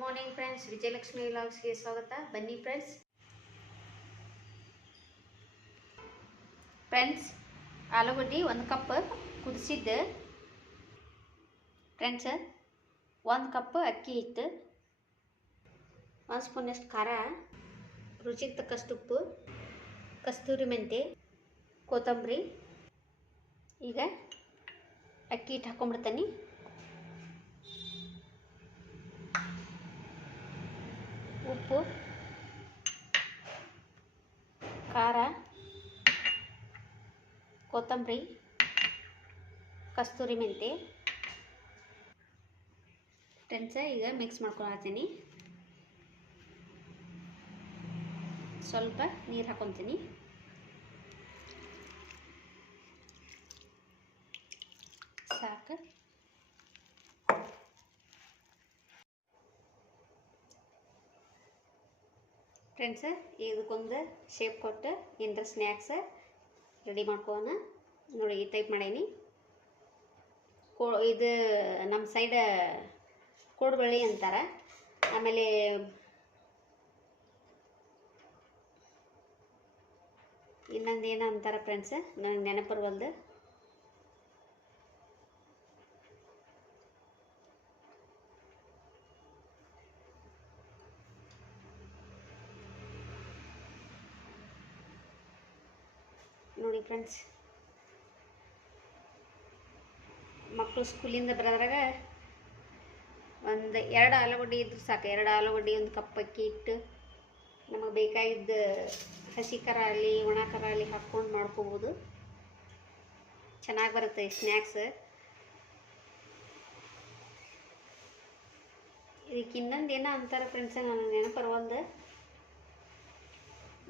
Morning friends Vijayalakshmi ವ್ಲಾಗ್ಸ್ಗೆ ಸ್ವಾಗತ ಬನ್ನಿ friends friends ಆಲೂಗಡ್ಡೆ ಒಂದು ಕಪ್ ಕುದಿಸಿದ್ದೆ ಫ್ರೆಂಡ್ಸ್ ಒಂದು ಕಪ್ ಅಕ್ಕಿ ಹಿಟ್ಟು ಒಂದು ಸ್ಪೂನಷ್ಟು ಖಾರ ರುಚಿಗೆ ತಕ್ಕಷ್ಟು ಉಪ್ಪು. ಕಸ್ತೂರಿ ಮೆಂತೆ. ಕೊತ್ತಂಬರಿ. ಈಗ ಅಕ್ಕಿ ಹಿಟ್ಟು ಹಾಕೊಂಡ್ಬಿಡ್ತೀನಿ. ಉಪ್ಪು ಖಾರ ಕೊತ್ತಂಬರಿ ಕಸ್ತೂರಿ ಮೆಂತೆ. ಫ್ರೆಂಡ್ಸ ಈಗ ಮಿಕ್ಸ್ ಮಾಡ್ಕೊಳತ್ತೀನಿ ಸ್ವಲ್ಪ ನೀರು ಹಾಕೊತೀನಿ. ಸಾಕು. ಫ್ರೆಂಡ್ಸ ಇದಕ್ಕೊಂದು ಶೇಪ್ ಕೊಟ್ಟು ಏನರ ಸ್ನ್ಯಾಕ್ಸ ರೆಡಿ ಮಾಡ್ಕೋಣ ನೋಡಿ, ಈ ಟೈಪ್ ಮಾಡೀನಿ. ಕೋ, ಇದು ನಮ್ಮ ಸೈಡ ಕೋಡ್ಬಳ್ಳಿ ಅಂತಾರೆ. ಆಮೇಲೆ ಇನ್ನೊಂದು ಏನು ಅಂತಾರೆ ಫ್ರೆಂಡ್ಸ್ ನನಗೆ ನೆನಪರ್ವಲ್ದು. ನೋಡಿ ಫ್ರೆಂಡ್ಸ್ ಮಕ್ಕಳು ಸ್ಕೂಲಿಂದ ಬರೋದ್ರಾಗ ಒಂದು ಎರಡು ಆಲೂಗಡ್ಡೆ ಇದ್ರೆ ಸಾಕು. ಎರಡು ಆಲೂಗಡ್ಡೆ ಒಂದು ಕಪ್ ಅಕ್ಕಿ ಇಟ್ಟು ನಮಗೆ ಬೇಕಾಗಿದ್ದ ಹಸಿ ಖಾರ ಆಗಲಿ, ಒಣ ಖಾರ ಆಗಲಿ ಹಾಕ್ಕೊಂಡು ಮಾಡ್ಕೋಬೋದು. ಚೆನ್ನಾಗಿ ಬರುತ್ತೆ ಈ ಸ್ನ್ಯಾಕ್ಸ್ ಇದಕ್ಕೆ ಇನ್ನೊಂದು ಏನೋ ಅಂತಾರೆ ಫ್ರೆಂಡ್ಸ ನನಗೆ ನೆನಪರ್ವಲ್ದು.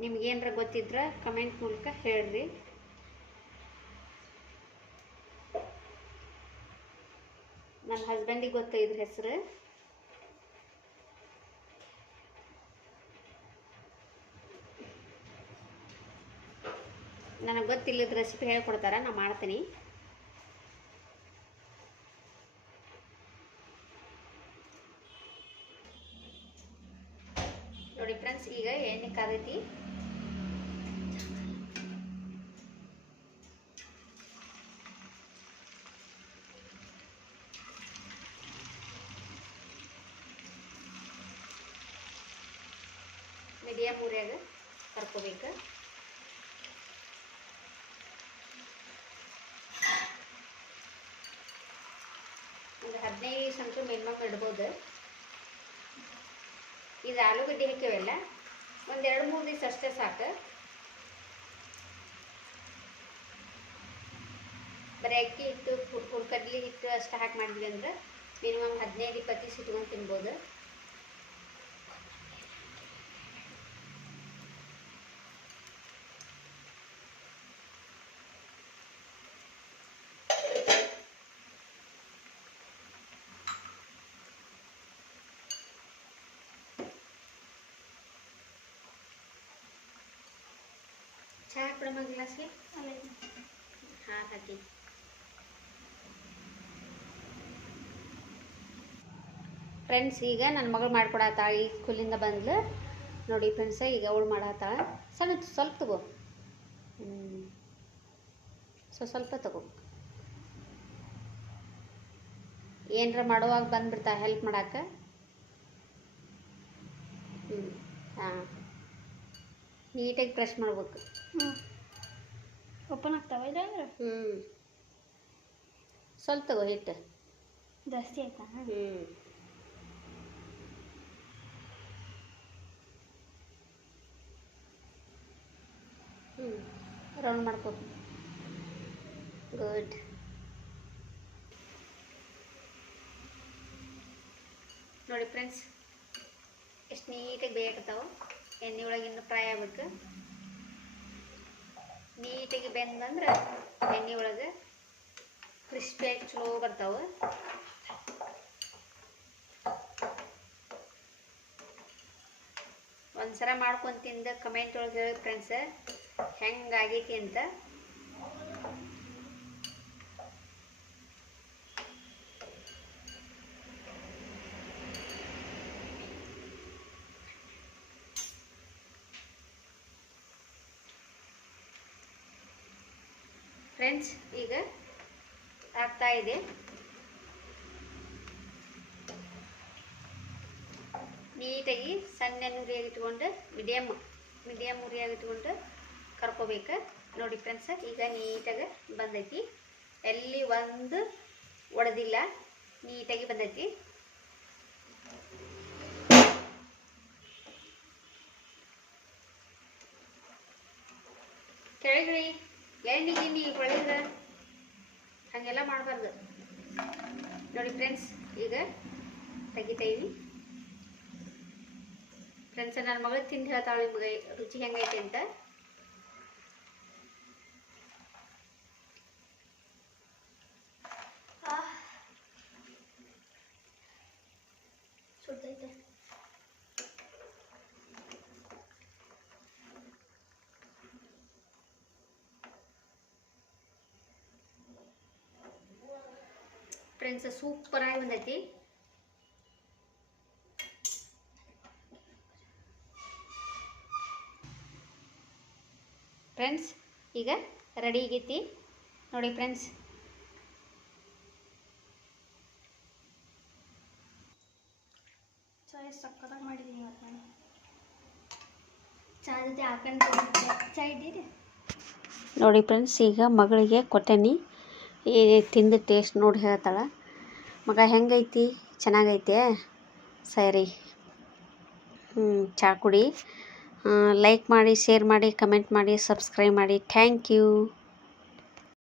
ನಿಮ್ಗೇನಾರ ಗೊತ್ತಿದ್ರೆ ಕಮೆಂಟ್ ಮೂಲಕ ಹೇಳ್ರಿ. ನನ್ನ ಹಸ್ಬೆಂಡಿಗೆ ಗೊತ್ತ ಇದ್ರ ಹೆಸರು? ನನಗೆ ಗೊತ್ತಿಲ್ಲದ ರೆಸಿಪಿ ಹೇಳ್ಕೊಡ್ತಾರ ನಾನು ಮಾಡ್ತೀನಿ ನೋಡಿ ಫ್ರೆಂಡ್ಸ್ ಈಗ ಎಣ್ಣೆ ಕಾದೈತಿ ಮೀಡಿಯಮ್ ಉರಿಯಾಗ ಕರ್ಕೋಬೇಕು. ಒಂದು ಹದಿನೈದು ಚಮಚ ಮಿನಿಮಮ್ ಇಡ್ಬೋದು. ಇದು ಆಲೂಗಡ್ಡೆ ಹಾಕ್ಯವೆಲ್ಲ, ಒಂದು ಎರಡು ಮೂರು ದಿವಸ ಅಷ್ಟೇ ಸಾಕು. ಬರೀ ಅಕ್ಕಿ ಹಿಟ್ಟು ಹುಡ್ಕಡ್ಲಿ ಹಿಟ್ಟು ಅಷ್ಟು ಹಾಕಿ ಮಾಡಿದ್ವಿ ಅಂದ್ರೆ ಮಿನಿಮಮ್ ಹದಿನೈದು, ಇಪ್ಪತ್ತು ದಿವಸ ಇಟ್ಕೊಂಡು ತಿನ್ಬೋದು. ಚಹಾ ಕೊಡಮ್ಮ ಗ್ಲಾಸ್ಗೆ ಹಾಂ ಹಾಕಿ ಫ್ರೆಂಡ್ಸ್ ಈಗ ನನ್ನ ಮಗಳು ಮಾಡ್ಕೊಡತ್ತಾಳ ಈಗ ಸ್ಕೂಲಿಂದ ಬಂದ್ಲು. ನೋಡಿ ಫ್ರೆಂಡ್ಸ ಈಗ ಅವಳು ಮಾಡತ್ತಾಳ ಸಣ್ಣ ಸ್ವಲ್ಪ ತಗೋ. ಸೊ, ಸ್ವಲ್ಪ ತಗೋ. ಏನರ ಮಾಡುವಾಗ ಬಂದ್ಬಿಡ್ತಾ ಹೆಲ್ಪ್ ಮಾಡಕ್ಕೆ? ಹ್ಞೂ ಹಾಂ. ನೀಟಾಗಿ ಪ್ರೆಸ್ ಮಾಡ್ಬೇಕು. ಹ್ಞೂ ಓಪನ್ ಆಗ್ತಾವ ಇದಂದ್ರೆ ಹ್ಞೂ ಸ್ವಲ್ಪ ತಗೋ ಹಿಟ್ಟು. ಜಾಸ್ತಿ ಆಯ್ತಾ? ಹ್ಞೂ ಹ್ಞೂ ರೌಂಡ್ ಮಾಡ್ಕೋ. ಗುಡ್ ನೋಡಿ ಫ್ರೆಂಡ್ಸ್ ಎಷ್ಟು ನೀಟಾಗಿ ಬೇಯಕತ್ತಾವ? ಎಣ್ಣೆ ಒಳಗೆ ಇನ್ನು ಫ್ರೈ ಆಗ್ಬೇಕು. ನೀಟಾಗಿ ಬೆಂದಂದ್ರೆ ಎಣ್ಣೆ ಒಳಗೆ ಕ್ರಿಸ್ಪಿಯಾಗಿ ಚಲೋ ಬರ್ತಾವೆ. ಒಂದ್ಸಲ ಮಾಡ್ಕೊಂಡು ತಿಂದ ಕಮೆಂಟ್ ಒಳಗೆ ಹೇಳಿ ಫ್ರೆಂಡ್ಸ್ ಹೆಂಗಾಗೈತಿ ಅಂತ. ಫ್ರೆಂಡ್ಸ್, ಈಗ ಆಗ್ತಾ ಇದೆ. ನೀಟಾಗಿ ಸಣ್ಣ ಉರಿಯಾಗಿಟ್ಕೊಂಡು ಮೀಡಿಯಮ್ ಮೀಡಿಯಮ್ ಉರಿಯಾಗಿಟ್ಕೊಂಡು ಕರ್ಕೋಬೇಕು. ನೋಡಿ ಫ್ರೆಂಡ್ಸ್, ಈಗ ನೀಟಾಗಿ ಬಂದೈತಿ. ಎಲ್ಲಿ ಒಂದು ಒಡೆದಿಲ್ಲ, ನೀಟಾಗಿ ಬಂದೈತಿ. ಕೆಳಗಡೆ ಎಣ್ಣೆ ಗಿಣ್ಣಿ ಹೊಳೆದ ಹಾಗೆಲ್ಲ ಮಾಡಬಾರ್ದು. ನೋಡಿ ಫ್ರೆಂಡ್ಸ್ ಈಗ ತೆಗಿತಾ ಇದೀನಿ ಫ್ರೆಂಡ್ಸ್ ನನ್ನ ಮಗಳು ತಿಂದು ಹೇಳ್ತಾಳೆ ನಿಮಗೆ, ರುಚಿ ಹೆಂಗೈತೆ ಅಂತ. ಫ್ರೆಂಡ್ಸ್ ಸೂಪರಾಗಿ ಬಂದೈತಿ ಫ್ರೆಂಡ್ಸ್ ಈಗ ರೆಡಿ ಆಗೈತಿ ನೋಡಿ ಫ್ರೆಂಡ್ಸ್ ಚಾಯ್ ಸಕ್ಕತ್ತಾಗಿ ಮಾಡಿದ್ದೀನಿ ಇವತ್ತು ನಾನು ಚಾ ಜೊತೆ ಹಾಕೊಂಡು ಚಾ ಇದ್ದೀರಿ ನೋಡಿ ಫ್ರೆಂಡ್ಸ್ ಈಗ ಮಗಳಿಗೆ ಕೊಟ್ಟೇನಿ ಈ ತಿಂದು ಟೇಸ್ಟ್ ನೋಡಿ ಹೇಳ್ತಾಳೆ ಮಗ ಹೆಂಗೈತಿ? ಚೆನ್ನಾಗೈತೆ? ಸರಿ. ಹ್ಞೂ ಚಾ ಕುಡಿ. ಲೈಕ್ ಮಾಡಿ ಶೇರ್ ಮಾಡಿ ಕಮೆಂಟ್ ಮಾಡಿ ಸಬ್ಸ್ಕ್ರೈಬ್ ಮಾಡಿ. Thank you